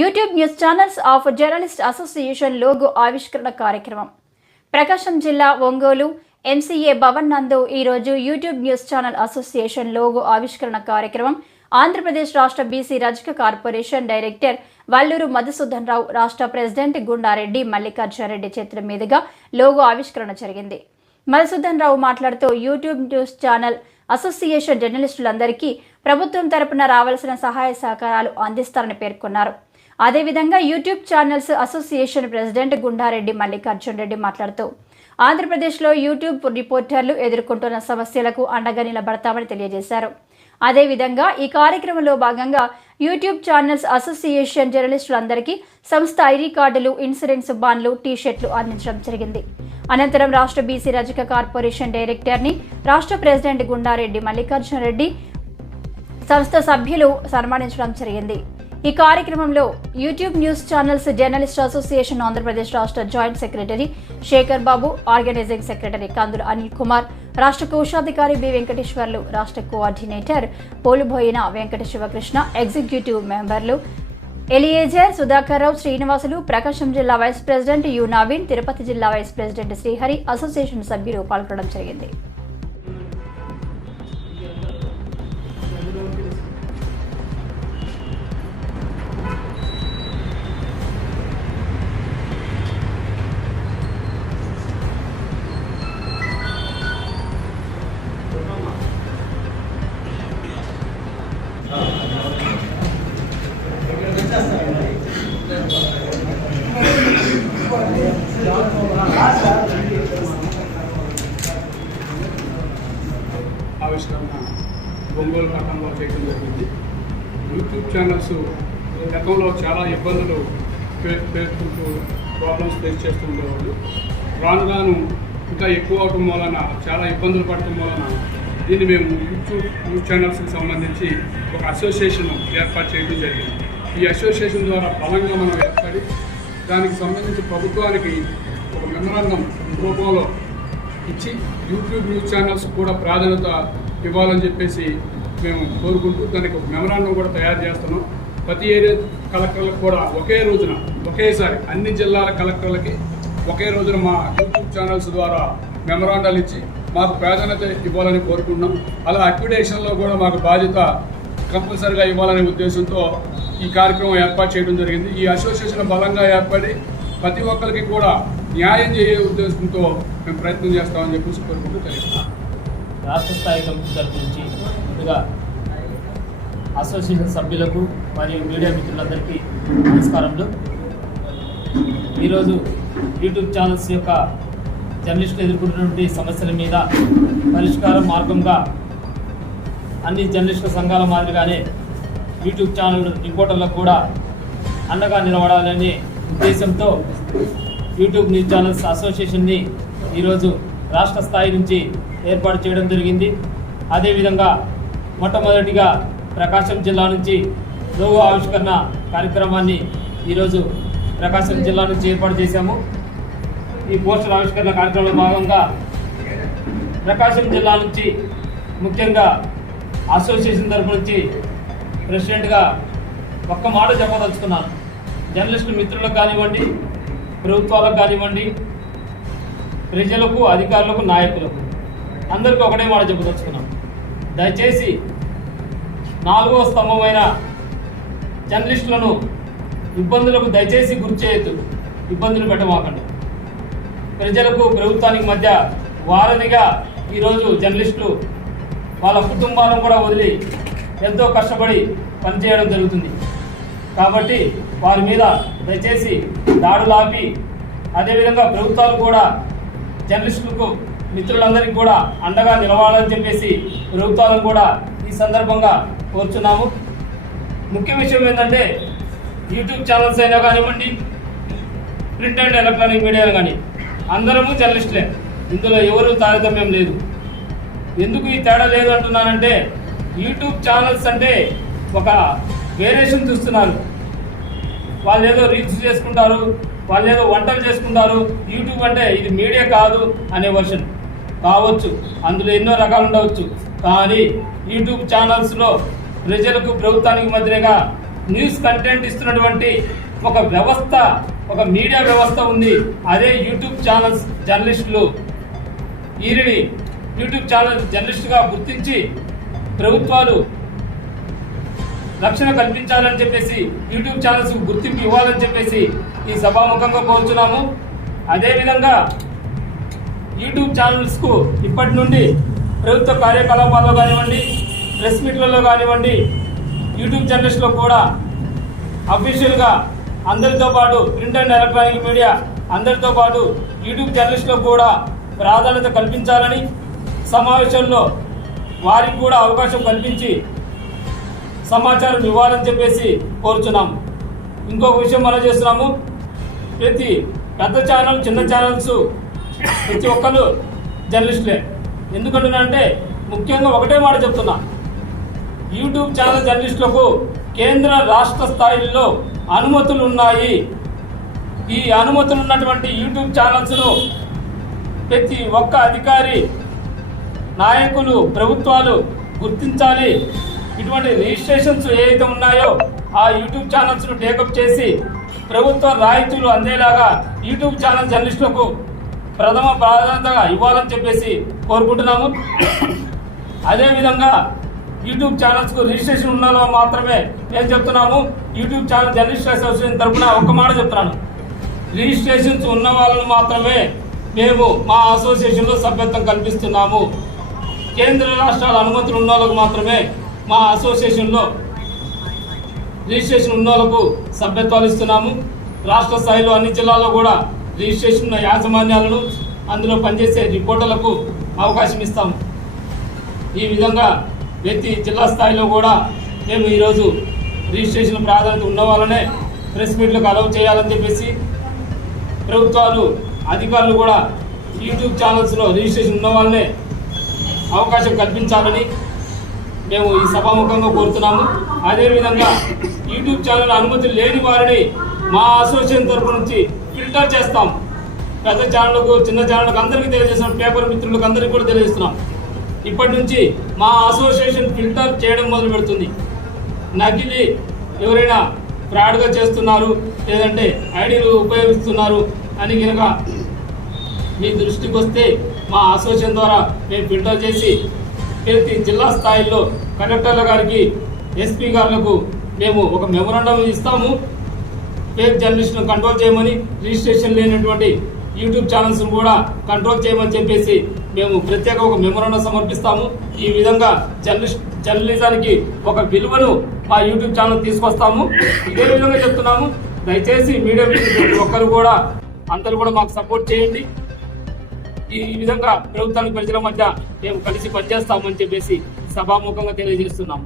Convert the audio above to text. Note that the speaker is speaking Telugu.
YouTube news channels of journalist association logo ఆవిష్కరణ కార్యక్రమం ప్రకాశం జిల్లా ఒంగోలు ఎంసీఏ భవన్ నందు ఈరోజు YouTube news channel association logo ఆవిష్కరణ కార్యక్రమం ఆంధ్రప్రదేశ్ రాష్ట్ర బీసీ రజక కార్పొరేషన్ డైరెక్టర్ వల్లూరు మధుసూదన్ రావు, రాష్ట్ర ప్రెసిడెంట్ గుండారెడ్డి మల్లికార్జునరెడ్డి చేతుల మీదుగా లోగో ఆవిష్కరణ జరిగింది. మధుసూదన్ రావు మాట్లాడుతూ యూట్యూబ్ న్యూస్ ఛానల్ అసోసియేషన్ జర్నలిస్టులందరికీ ప్రభుత్వం తరపున రావాల్సిన సహాయ సహకారాలు అందిస్తారని పేర్కొన్నారు. అదేవిధంగా YouTube channels association president Gunda Reddy Mallikarjuna Reddy మాట్లాడుతూ ఆంధ్రప్రదేశ్లో యూట్యూబ్ రిపోర్టర్లు ఎదుర్కొంటున్న సమస్యలకు అండగా నిలబడతామని తెలియజేశారు. అదేవిధంగా ఈ కార్యక్రమంలో భాగంగా యూట్యూబ్ ఛానల్స్ అసోసియేషన్ జర్నలిస్టులందరికీ సంస్థ ఐడి కార్డులు, ఇన్సూరెన్స్ బాండ్లు, టీషర్ట్లు అందించడం జరిగింది. అనంతరం రాష్ట్ర బీసీ రజక కార్పొరేషన్ డైరెక్టర్ని రాష్ట్ర ప్రెసిడెంట్ గుండారెడ్డి మల్లికార్జునరెడ్డి సంస్థ సభ్యులు సన్మానించడం జరిగింది. ఈ కార్యక్రమంలో YouTube news channels journalist association Andhra Pradesh రాష్ట్ర joint secretary Shekhar Babu, organising secretary Kandula Anil Kumar, రాష్ట్ర కోశాధికారి బి వెంకటేశ్వర్లు, రాష్ట్ర కోఆర్డినేటర్ పోలుబోయిన వెంకట శివకృష్ణ, ఎగ్జిక్యూటివ్ మెంబర్లు ఎలియేజర్, సుధాకర్ రావు, శ్రీనివాసులు, ప్రకాశం జిల్లా vice president U Naveen, Tirupati జిల్లా వైస్ ప్రెసిడెంట్ శ్రీహరి, అసోసియేషన్ సభ్యులు పాల్గొనడం జరిగింది. ఆవిష్కరణ ఒంగోలు పట్టణంలో చేయడం జరిగింది. యూట్యూబ్ ఛానల్స్ గతంలో చాలా ఇబ్బందులు పేర్కొంటూ ప్రాబ్లమ్స్ ఫేస్ చేస్తూ ఉండేవాళ్ళు. రాను రాను ఇంకా ఎక్కువ అవటం వలన, చాలా ఇబ్బందులు పడటం వలన దీన్ని మేము యూట్యూబ్ న్యూస్ ఛానల్స్కి సంబంధించి ఒక అసోసియేషన్ ఏర్పాటు చేయడం జరిగింది. ఈ అసోసియేషన్ ద్వారా బలంగా మనం ఏర్పడి దానికి సంబంధించి ప్రభుత్వానికి ఒక మెమరాండం రూపంలో ఇచ్చి యూట్యూబ్ న్యూస్ ఛానల్స్ కూడా ప్రాధాన్యత ఇవ్వాలని చెప్పేసి మేము కోరుకుంటూ దానికి ఒక మెమరాండం కూడా తయారు చేస్తున్నాం. ప్రతి ఏరియా కలెక్టర్లకు కూడా ఒకే రోజున, ఒకేసారి అన్ని జిల్లాల కలెక్టర్లకి ఒకే రోజున మా యూట్యూబ్ ఛానల్స్ ద్వారా మెమరాండాలు ఇచ్చి మాకు ప్రాధాన్యత ఇవ్వాలని కోరుకుంటున్నాం. అలా అక్విడేషన్లో కూడా మాకు బాధ్యత కంపల్సరీగా ఇవ్వాలనే ఉద్దేశంతో ఈ కార్యక్రమం ఏర్పాటు చేయడం జరిగింది. ఈ అసోసియేషన్ బలంగా ఏర్పడి ప్రతి ఒక్కరికి కూడా న్యాయం చేసే ఉద్దేశంతో మేము ప్రయత్నం చేస్తామని చెప్పేసి కోరుకుంటూ తెలియజేస్తాం. రాష్ట్ర స్థాయి కమిటీ తరఫు నుంచి ముందుగా అసోసియేషన్ సభ్యులకు మరియు మీడియా మిత్రులందరికీ నమస్కారములు. ఈరోజు యూట్యూబ్ ఛానల్స్ యొక్క జర్నలిస్టులు ఎదుర్కొంటున్నటువంటి సమస్యల మీద పరిష్కార మార్గంగా అన్ని జర్నలిస్టుల సంఘాల మాదిరిగానే యూట్యూబ్ ఛానల్ రిపోర్టర్లకు కూడా అండగా నిలబడాలనే ఉద్దేశంతో యూట్యూబ్ న్యూస్ ఛానల్స్ అసోసియేషన్ని ఈరోజు రాష్ట్ర స్థాయి నుంచి ఏర్పాటు చేయడం జరిగింది. అదేవిధంగా మొట్టమొదటిగా ప్రకాశం జిల్లా నుంచి లోగో ఆవిష్కరణ కార్యక్రమాన్ని ఈరోజు ప్రకాశం జిల్లా నుంచి ఏర్పాటు చేశాము. ఈ పోస్టర్ ఆవిష్కరణ కార్యక్రమంలో భాగంగా ప్రకాశం జిల్లా నుంచి ముఖ్యంగా అసోసియేషన్ తరఫు నుంచి ప్రెసిడెంట్గా ఒక్క మాట చెప్పదలుచుకున్నాను. జర్నలిస్టు మిత్రులకు కానివ్వండి, ప్రభుత్వాలకు కానివ్వండి, ప్రజలకు, అధికారులకు, నాయకులకు అందరికీ ఒకటే మాట చెప్పదలుచుకున్నాను. దయచేసి 4వ స్తంభమైన జర్నలిస్టులను ఇబ్బందులకు దయచేసి గురి చేయొద్దు, ఇబ్బందులు పెట్టమాకండి. ప్రజలకు, ప్రభుత్వానికి మధ్య వారధిగా ఈరోజు జర్నలిస్టులు వాళ్ళ కుటుంబాలను కూడా వదిలి ఎంతో కష్టపడి పనిచేయడం జరుగుతుంది. కాబట్టి వారి మీద దయచేసి దాడులు ఆపి, అదేవిధంగా ప్రభుత్వాలు కూడా జర్నలిస్టులకు, మిత్రులందరికీ కూడా అండగా నిలవాలని చెప్పేసి ప్రభుత్వాలను కూడా ఈ సందర్భంగా కోరుచున్నాము. ముఖ్య విషయం ఏంటంటే యూట్యూబ్ ఛానల్స్ అయినా కానివ్వండి, ప్రింట్ అండ్ ఎలక్ట్రానిక్ మీడియాలు కానీ అందరము జర్నలిస్టులే, ఇందులో ఎవరు తారతమ్యం లేదు. ఎందుకు ఈ తేడా లేదు అంటున్నానంటే యూట్యూబ్ ఛానల్స్ అంటే ఒక వేరియేషన్ చూస్తున్నారు. వాళ్ళు ఏదో రీల్స్ చేసుకుంటారు, వాళ్ళు ఏదో వంటలు చేసుకుంటారు. యూట్యూబ్ అంటే ఇది మీడియా కాదు అనే వర్షన్. కావచ్చు, అందులో ఎన్నో రకాలు ఉండవచ్చు. కానీ యూట్యూబ్ ఛానల్స్లో ప్రజలకు ప్రభుత్వానికి మధ్యగా న్యూస్ కంటెంట్ ఇస్తున్నటువంటి ఒక వ్యవస్థ, ఒక మీడియా వ్యవస్థ ఉంది. అదే యూట్యూబ్ ఛానల్స్ జర్నలిస్టులు. వీరిని యూట్యూబ్ ఛానల్ జర్నలిస్టుగా గుర్తించి ప్రభుత్వాలు రక్షణ కల్పించాలని చెప్పేసి, యూట్యూబ్ ఛానల్స్ గుర్తింపు ఇవ్వాలని చెప్పేసి ఈ సభాముఖంగా కోరుచున్నాము. అదేవిధంగా యూట్యూబ్ ఛానల్స్కు ఇప్పటి నుండి ప్రభుత్వ కార్యకలాపాల్లో కానివ్వండి, ప్రెస్ మీట్లలో కానివ్వండి, యూట్యూబ్ జర్నలిస్టులో కూడా అఫీషియల్గా అందరితో పాటు ప్రింట్ అండ్ ఎలక్ట్రానిక్ మీడియా అందరితో పాటు యూట్యూబ్ జర్నలిస్టులో కూడా ప్రాధాన్యత కల్పించాలని, సమావేశంలో వారికి కూడా అవకాశం కల్పించి సమాచారం ఇవ్వాలని చెప్పేసి కోరుచున్నాము. ఇంకొక విషయం మనం చేస్తున్నాము, ప్రతి పెద్ద ఛానల్, చిన్న ఛానల్స్ ప్రతి ఒక్కరు జర్నలిస్టులే. ఎందుకంటున్నానంటే ముఖ్యంగా ఒకటే మాట చెప్తున్నా, యూట్యూబ్ ఛానల్ జర్నలిస్టులకు కేంద్ర రాష్ట్ర స్థాయిల్లో అనుమతులు ఉన్నాయి. ఈ అనుమతులు ఉన్నటువంటి యూట్యూబ్ ఛానల్స్ను ప్రతి ఒక్క అధికారి, నాయకులు, ప్రభుత్వాలు గుర్తించాలి. ఇటువంటి రిజిస్ట్రేషన్స్ ఏవైతే ఉన్నాయో ఆ యూట్యూబ్ ఛానల్స్ను టేకప్ చేసి ప్రభుత్వ రాయితీలు అందేలాగా యూట్యూబ్ ఛానల్ జర్నలిస్టులకు ప్రథమ ప్రాధాన్యతగా ఇవ్వాలని చెప్పేసి కోరుకుంటున్నాము. అదేవిధంగా యూట్యూబ్ ఛానల్స్కు రిజిస్ట్రేషన్ ఉన్న మాత్రమే నేను చెప్తున్నాము. యూట్యూబ్ ఛానల్ జర్నలిస్ట్ అసోసియేషన్ తరఫున ఒక్క మాట చెప్తున్నాను, రిజిస్ట్రేషన్స్ ఉన్న వాళ్ళను మాత్రమే మేము మా అసోసియేషన్లో సభ్యత్వం కల్పిస్తున్నాము. కేంద్ర రాష్ట్రాల అనుమతులు ఉన్న వాళ్ళకు మాత్రమే మా అసోసియేషన్లో రిజిస్ట్రేషన్ ఉన్న వాళ్ళకు సభ్యత్వాలు ఇస్తున్నాము. రాష్ట్ర స్థాయిలో అన్ని జిల్లాల్లో కూడా రిజిస్ట్రేషన్ ఉన్న యాజమాన్యాలను, అందులో పనిచేసే రిపోర్టర్లకు అవకాశం ఇస్తాము. ఈ విధంగా ప్రతి జిల్లా స్థాయిలో కూడా మేము ఈరోజు రిజిస్ట్రేషన్ ప్రాధాన్యత ఉన్న వాళ్ళనే ప్రెస్ మీట్లకు అలౌ చేయాలని చెప్పేసి, ప్రభుత్వాలు, అధికారులు కూడా యూట్యూబ్ ఛానల్స్లో రిజిస్ట్రేషన్ ఉన్న వాళ్ళనే అవకాశం కల్పించాలని మేము ఈ సభాముఖంగా కోరుతున్నాము. అదేవిధంగా యూట్యూబ్ ఛానల్ అనుమతి లేని వారిని మా అసోసియేషన్ తరఫు నుంచి ఫిల్టర్ చేస్తాం. పెద్ద ఛానళ్ళకు, చిన్న ఛానళ్ళకు అందరికీ తెలియజేస్తున్నాం, పేపర్ మిత్రులకు అందరికీ కూడా తెలియజేస్తున్నాం. ఇప్పటి నుంచి మా అసోసియేషన్ ఫిల్టర్ చేయడం మొదలు పెడుతుంది. నకిలీ ఎవరైనా ఫ్రాడ్గా చేస్తున్నారు, లేదంటే ఐడీలు ఉపయోగిస్తున్నారు అని కనుక మీ దృష్టికి వస్తే మా అసోసియేషన్ ద్వారా మేము ఫిల్టర్ చేసి ప్రతి జిల్లా స్థాయిలో కలెక్టర్ల గారికి, ఎస్పీ గారులకు మేము ఒక మెమోరాండం ఇస్తాము. ఫేక్ జర్నలిస్టులను కంట్రోల్ చేయమని, రిజిస్ట్రేషన్ లేనటువంటి యూట్యూబ్ ఛానల్స్ను కూడా కంట్రోల్ చేయమని చెప్పేసి మేము ప్రత్యేక ఒక మెమోరాండం సమర్పిస్తాము. ఈ విధంగా జర్నలిజానికి ఒక విలువను మా యూట్యూబ్ ఛానల్ తీసుకొస్తాము. ఇదే విధంగా చెప్తున్నాము, దయచేసి మీడియా ఒక్కరు కూడా అందరూ కూడా మాకు సపోర్ట్ చేయండి. ఈ విధంగా ప్రభుత్వానికి ప్రజల మధ్య మేము కలిసి పనిచేస్తామని చెప్పేసి సభాముఖంగా తెలియజేస్తున్నాము.